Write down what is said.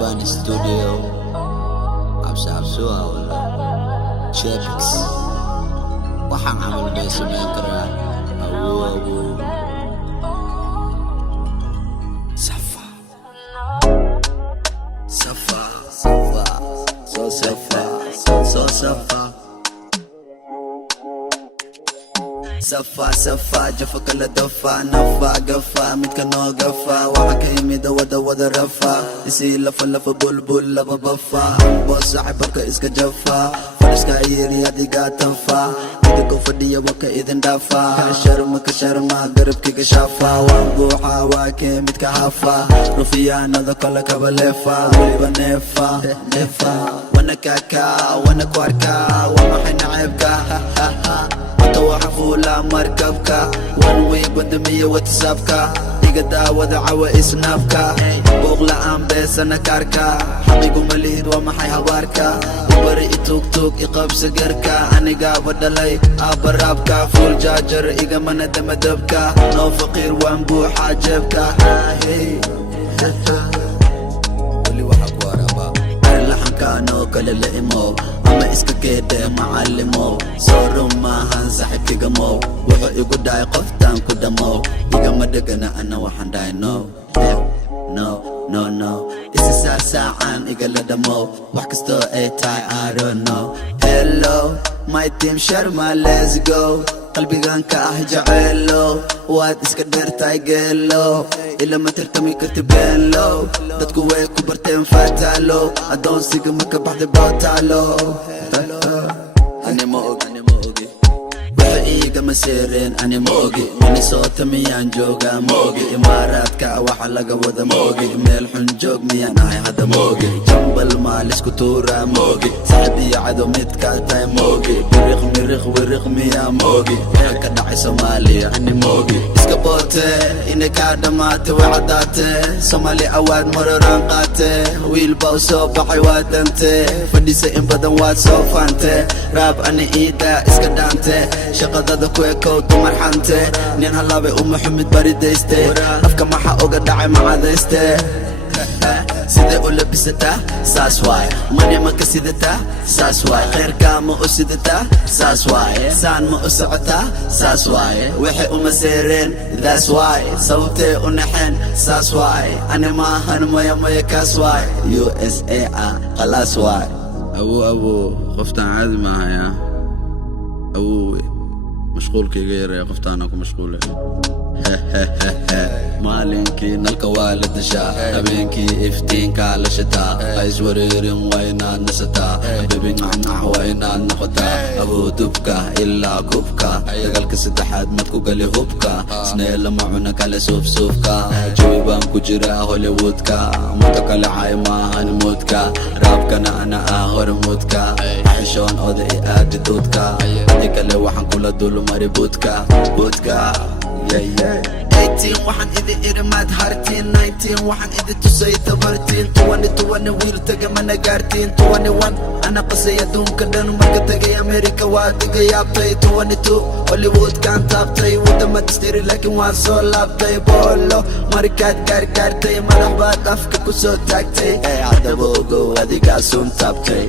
Urban Studio عبسوها ولا شابكس waxaan camal bay sameyn karaa awow safa safa jafa kala dafa nafa gafa mid ka noo gafa waxa ka yimid wada rafa isi lafa bulbul laba bafa boos saaxiibka iska jafa fariska yiri adiga tanfa idinku fadhiya waka idin dhafa ka sharma garabkiga shafa waan buuxa waa ka mid ka hafa rufiyaanada kala kabalefa waliba nefa wana kaka wana kwarka wama xinaybka وحفولا مركبك وانوي قدمي واتسابك إيقادا ودعوة إسنافك بوغلا عم بيسانا كاركا حقيقو مليد ومحي هواركا يبري توك توك يقاب سقركا أنيقا ودالي أبرابكا فول جاجر إيقا من دمدبكا نو فقير وانبو حاجبكا ولي وحق وارابا اللحن كانو كل اللئمو أما إسكا كيدي معلمو صورو ماهان صاحبكي قمو وحو إيقو داي قفتان كدمو إيقا مدقنا أنا وحان داي no إسي ساعان إيقا لدمو وحكستو أي تاي I don't know Hello my team Sharma let's go قلبي غانكا أهجعيلو واد إسكا ديرتاي قيلو إلا ما ترتمي كرتبين لو دادكو ويكو برتين فاتالو أدون سيقا مكا بحدي بوتالو أني موغي وحيقا مسيرين أني موغي مني صوت ميان جوغا موغي إماراتكا وحلقا وذا موغي ميلحن جوغ ميان هاي هذا موغي جنب المال اسكو تورا موغي صاحبي عدو متكا تاي موغي بريخ ميا موغي حكا دعي سومالي أني موغي اسكا بوتي إني كادماتي وعداتي سومالي عواد مروران قاتي ويل باوسو بحي وادنتي فديسي إن بدن واد سوفانتي راب أني إيدا اسكا دانتي shaqadada ku ekow dumar xante nin halaabay محمد baridayste afka maxa oga dhacay macadayste sidee u labisataa saas waay mani ma ka sidataa saas waay khayrka ma u sidataa saas waay saan ma u socotaa saas waay wixii uma seereen that's why sawtee u naxeen saas waay ani maahan maya kaas waay USA khalaas waay awo qoftaan caadi maaha yaa awowe mashquulkayga yaraya qoftaana ku mashquule maalinkii nalka waa la dashaa habeenkii iftiinkaa la shataa ha iswareerin waa inaad nasataa bebi nacnac waa inaad noqotaa abuudubka ilaa kubka dagaalka saddexaad mad ku gali hubka isneela macuna kale suufsuufka jawi baan ku jiraa hollywoodka muta kale caay maahan moodka raabkana ana hormuudka xishoon oda i aadi duudka adi kale waxaan kula dulmari buudka 18 waxaan idi irimaad hartiin 19 waxaan idi tusay tabartiin 20 wiil taga mana gaartiin 21 ana qasay adduunka dhan marka tagay Amerika waa diga yaabtay 22 Hollywoodkaan taabtay wadama distiri laakiin waan soo laabtay boolo markaad gaartay madax baad afka ku soo taagtay cadaboogo adigaa sun taabtay